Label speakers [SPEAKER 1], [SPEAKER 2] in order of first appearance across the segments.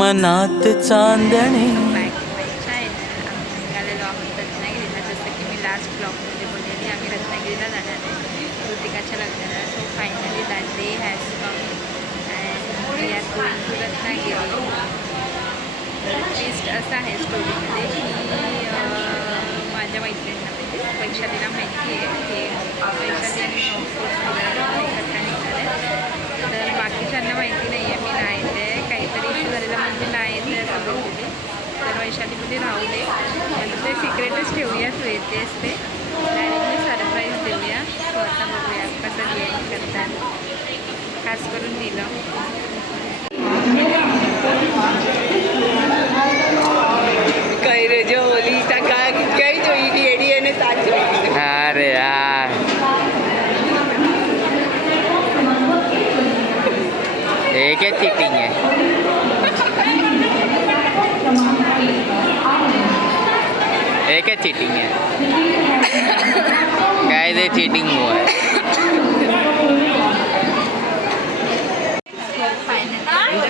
[SPEAKER 1] मनात चांदणे.
[SPEAKER 2] बॅक बाईकच्या आम्ही निघालेलो आहोत रत्नागिरीला जसं की मी लास्ट ब्लॉगमध्ये बोललेली आम्ही रत्नागिरीला जाणार आहे. लग्नाला. So finally that day has come and we are going to Ratnagiri. Twist असं आहे स्टोरीमध्ये की अं, माझ्या मैत्रिणींना म्हणजे वैशालीला माहिती आहे की वैशाली आणि एकत्र निघाले तर बाकीच्यांना माहिती नाही आहे मी नाही येते काहीतरी इश्यू झालेला म्हणजे नाही येते असं बोललेली तर वैशालीमध्ये राहू दे. म्हणजे ते सिक्रेटच ठेवूया तू येतेस ते. आणि सरप्राईज देऊया. स्वतः बघूया कसं रिॲक्ट करतात. खास करून दिलं.
[SPEAKER 1] ते चिटिंग आहे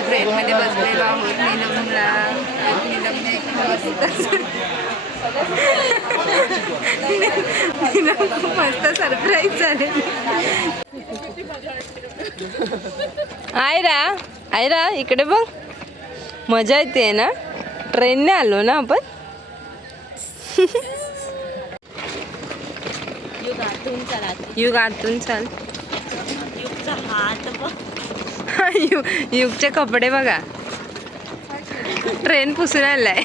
[SPEAKER 2] ट्रेनमध्ये बसलेलो आहोत निलमला निलमने निलम खूप मस्त सरप्राईज झाले आयरा आयरा इकडे बघ. मजा येते ना? ट्रेनने आलो ना आपण? युग आतून चाल. यु युगचे कपडे बघा. ट्रेन पुसून आलाय.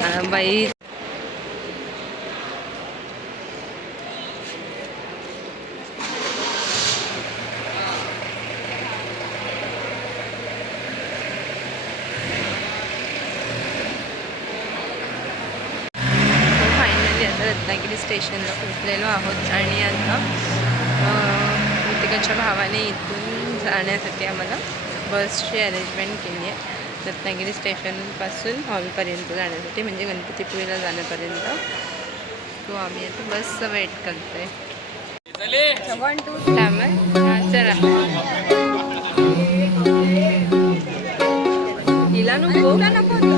[SPEAKER 2] हा, बाई फायनली आता रत्नागिरी स्टेशनला पोचलेलो आहोत आणि आता कृतिकाच्या भावाने इथून जाण्यासाठी आम्हाला बसची अरेंजमेंट केली आहे. रत्नागिरी स्टेशनपासून हॉलपर्यंत जाण्यासाठी म्हणजे गणपतीपुळेला जाण्यापर्यंत. तो आम्ही आता बसचं वेट करतोय. वन टू चला. हिला नको.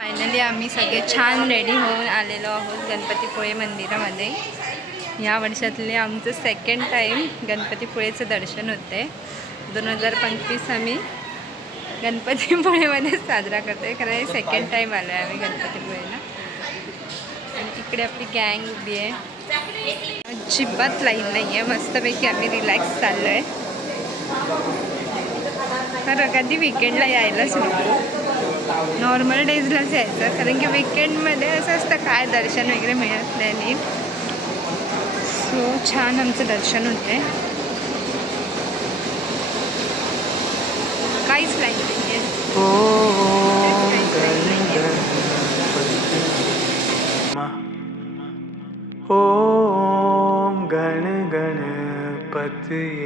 [SPEAKER 2] फायनली आम्ही सगळे छान रेडी होऊन आलेलो आहोत गणपतीपुळे मंदिरामध्ये. या वर्षातले आमचं सेकंड टाईम गणपतीपुळेचं दर्शन होते दोन हजार पंचवीस आम्ही गणपतीपुळेमध्ये साजरा करतोय कारण हे सेकंड टाईम आलो आहे आम्ही गणपतीपुळेला. आणि इकडे आपली गँग उभी आहे. अजिबात लाईन नाही आहे मस्तपैकी आम्ही रिलॅक्स चाललो आहे तर कधी विकेंडला यायलाच सुरू नॉर्मल डेजलाच यायचं कारण की विकेंडमध्ये असं असतं काय दर्शन वगैरे मिळत नाही नीट सो छान आमचं दर्शन होते. काहीच नाही आहे
[SPEAKER 3] ओम गण गणपतये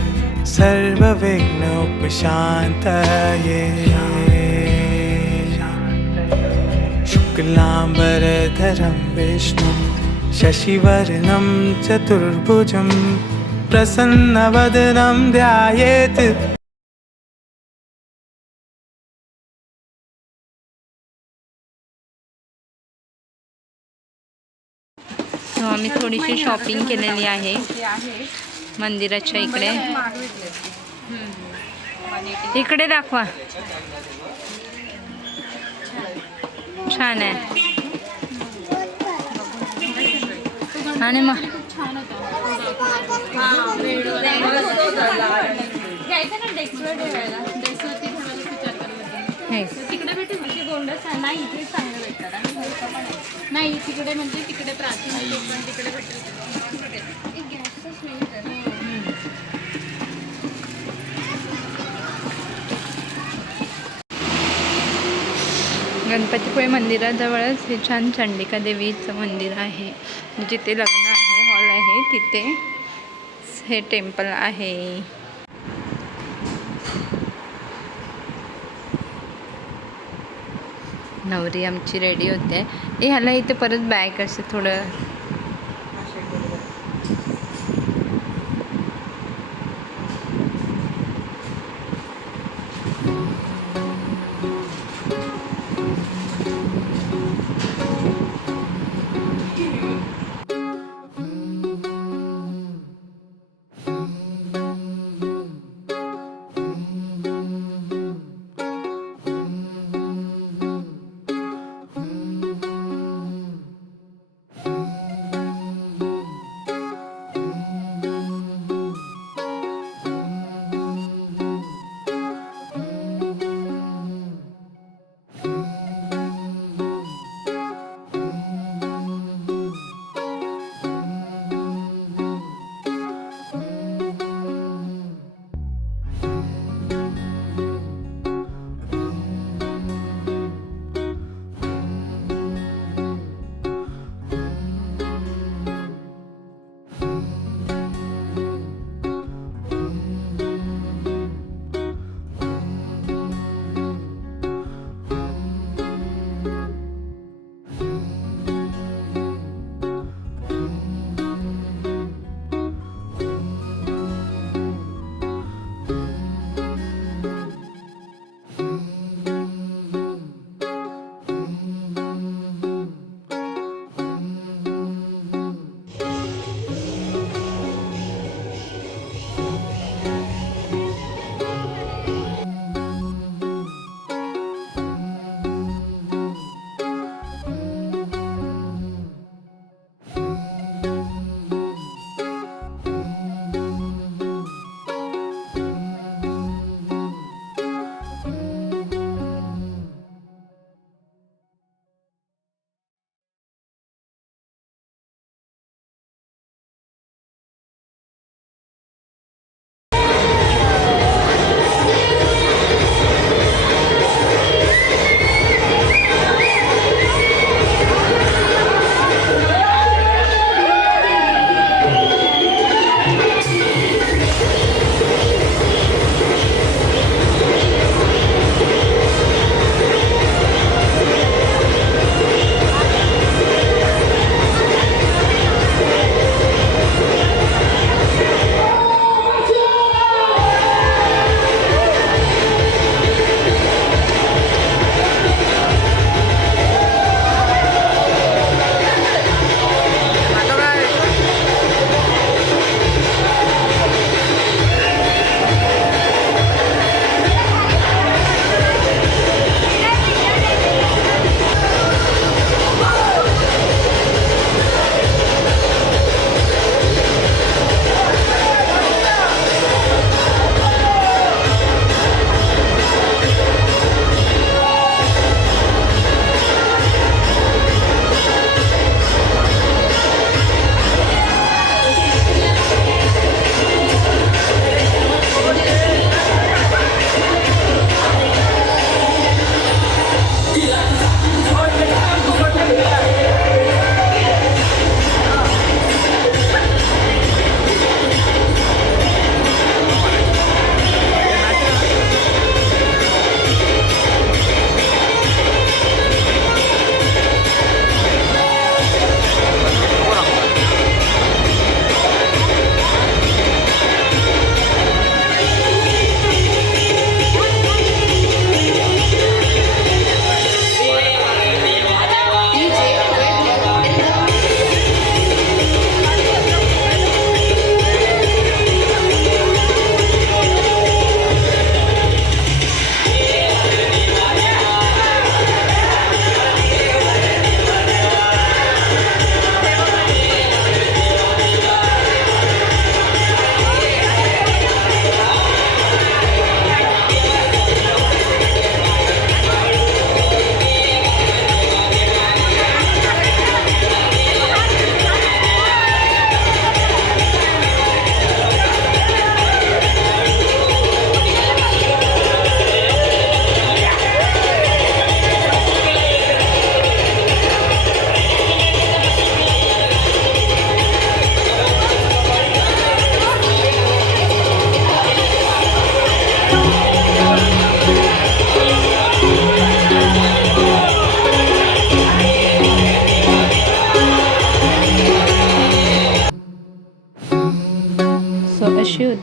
[SPEAKER 3] नमः ॐ शुक्लाम्बरधरं विष्णुं शशिवर्णं चतुर्भुजं प्रसन्नवदनं ध्यायेत् सर्वविघ्नोपशान्तये शुक्लाम्बरधरं विष्णुं शशिवर्णं चतुर्भुजं प्रसन्नवदनं ध्यायेत्
[SPEAKER 2] आम्ही थोडीशी शॉपिंग केलेली आहे. मंदिराच्या इकडे. इकडे दाखवा. छान आहे. आणि मग? हे.
[SPEAKER 4] तिकडे भेटेल म्हणजे नाही चांगलं तिकडे म्हणजे तिकडे प्राचीन पण तिकडे भेटेल
[SPEAKER 2] गणपतीपुळे मंदिराजवळच हे छान चंडिका देवीचं मंदिर आहे. जिथे लग्न आहे हॉल आहे तिथे हे टेम्पल आहे. नवरी आमची रेडी होते ए ह्याला इथे परत बॅग असं थोडं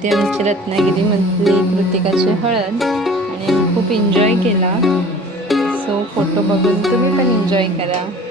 [SPEAKER 2] आज रत्नागिरीमधली कृतिकाची हळद आणि खूप एन्जॉय केला. सो फोटो बघून तुम्ही पण एन्जॉय करा.